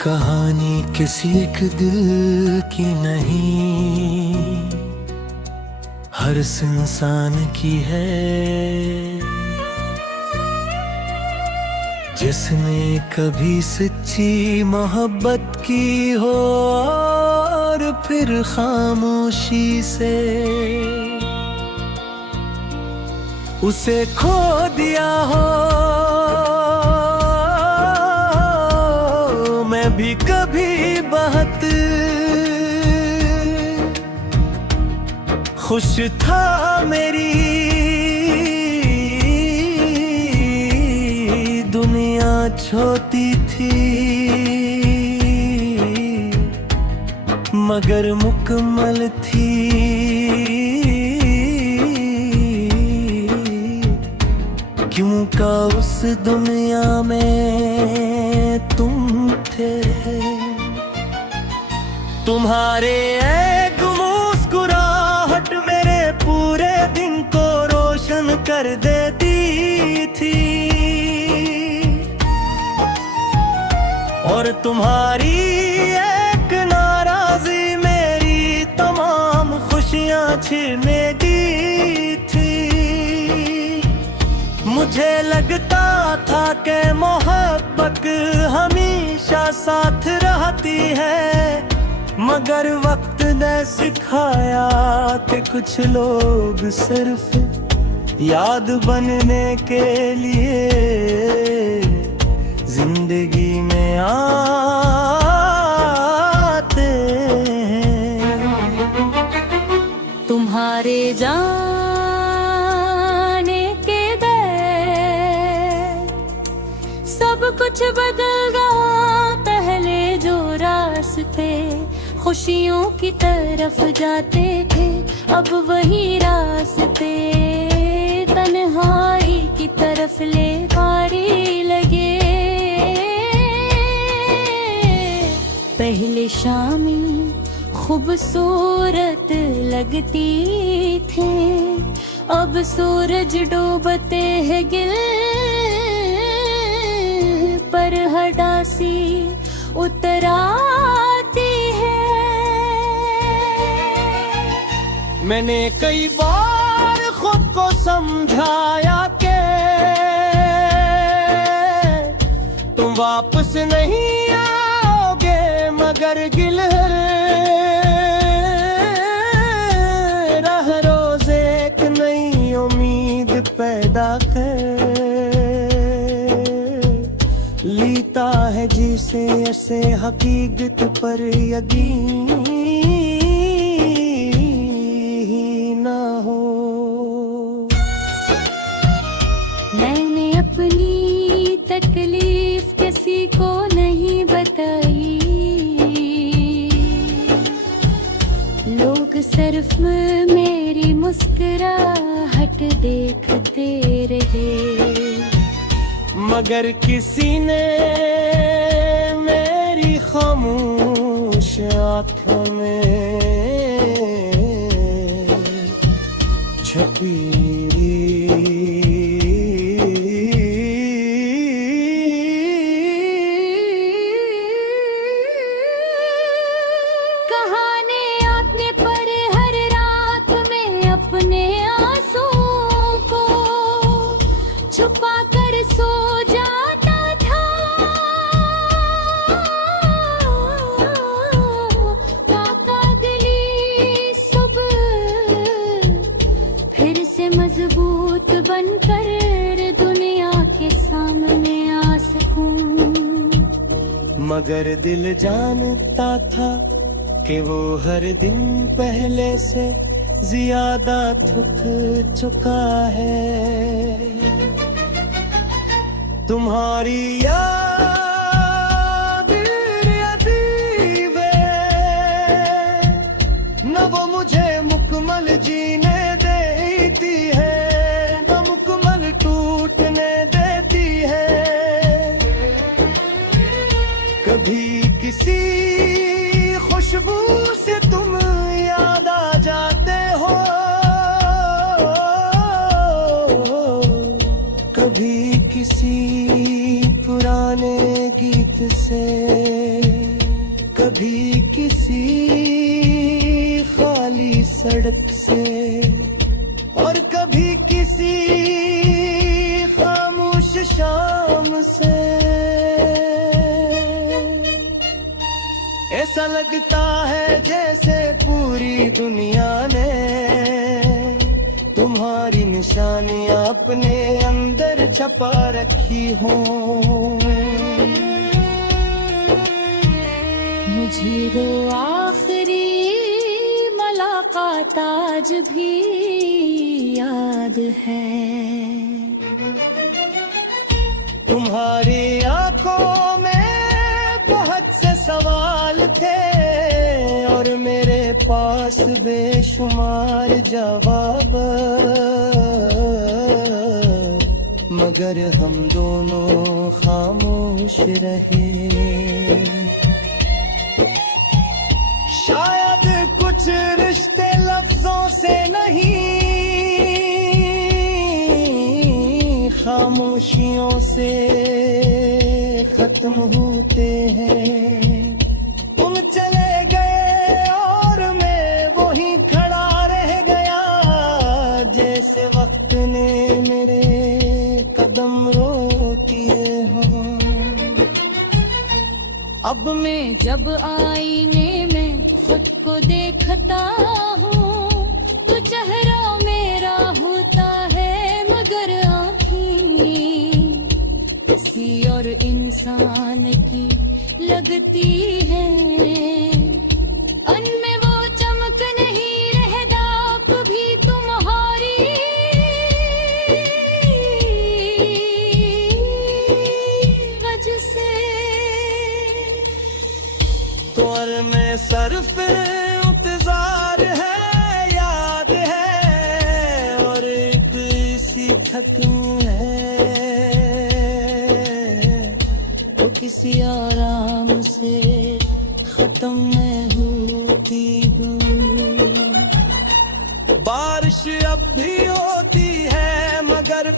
कहानी किसी एक दिल की नहीं, हर इंसान की है जिसने कभी सच्ची मोहब्बत की हो और फिर खामोशी से उसे खो दिया हो। मैं भी कभी बहुत खुश था, मेरी दुनिया छोटी थी मगर मुकम्मल थी। क्यों का उस दुनिया में तुम थे, तुम्हारे एक मुस्कुराहट मेरे पूरे दिन को रोशन कर देती थी और तुम्हारी एक नाराजी मेरी तमाम खुशियां छीन दी थी। मुझे लगता था कि मोहब्बत हमेशा साथ रहती है, मगर वक्त ने सिखाया कि कुछ लोग सिर्फ याद बनने के लिए जिंदगी में आते हैं। तुम्हारे जाने के बाद सब कुछ बदल गया। पहले जो रास्ते खुशियों की तरफ जाते थे, अब वही रास्ते तन्हाई की तरफ ले भारी लगे। पहले शामी खूबसूरत लगती थे, अब सूरज डूबते हैं गिल पर हडासी उतराती है। मैंने कई बार खुद को समझाया कि तुम वापस नहीं आओगे, मगर गिलहर रह रोज एक नई उम्मीद पैदा कर लीता है जिसे ऐसे हकीकत पर यकीन ना हो। मैंने अपनी तकलीफ किसी को नहीं बताई, लोग सिर्फ मेरी मुस्कुराहट देखते रहे, मगर किसी ने मेरी खामोश आँखों में छुपी कहानी आंखने पर हर रात में अपने आंसुओं को छुपा कर सो जाता था। काका गली सुबह फिर से मजबूत बनकर दुनिया के सामने आ सकूं, मगर दिल जानता था कि वो हर दिन पहले से ज्यादा थक चुका है। तुम्हारी याद न वो मुझे मुकम्मल जीने देती है, न मुकम्मल टूटने देती है। कभी किसी खुशबू से तुम याद आ जाते हो, कभी किसी पुराने किसी खाली सड़क से और कभी किसी खामोश शाम से। ऐसा लगता है जैसे पूरी दुनिया ने तुम्हारी निशानियां अपने अंदर छपा रखी हो। मुझे वो आखिरी मुलाकात आज भी याद है। तुम्हारी आंखों में बहुत से सवाल थे और मेरे पास बेशुमार जवाब, मगर हम दोनों खामोश रहे। शायद कुछ रिश्ते लफ्जों से नहीं खामोशियों से खत्म होते हैं। तुम चले गए और मैं वहीं खड़ा रह गया, जैसे वक्त ने मेरे कदम रोक दिए हों। अब मैं जब आईने में खुद को देखता हूँ तो चेहरा मेरा होता है मगर आँखें किसी और इंसान की लगती है। उनमें वो चमक नहीं रहता कभी तुम्हारी, वजह से तो में सर्फ इंतजार है, याद है और एक सी थकन है। तो किसी आराम से खत्म मैं होती हूँ। बारिश अब भी होती है मगर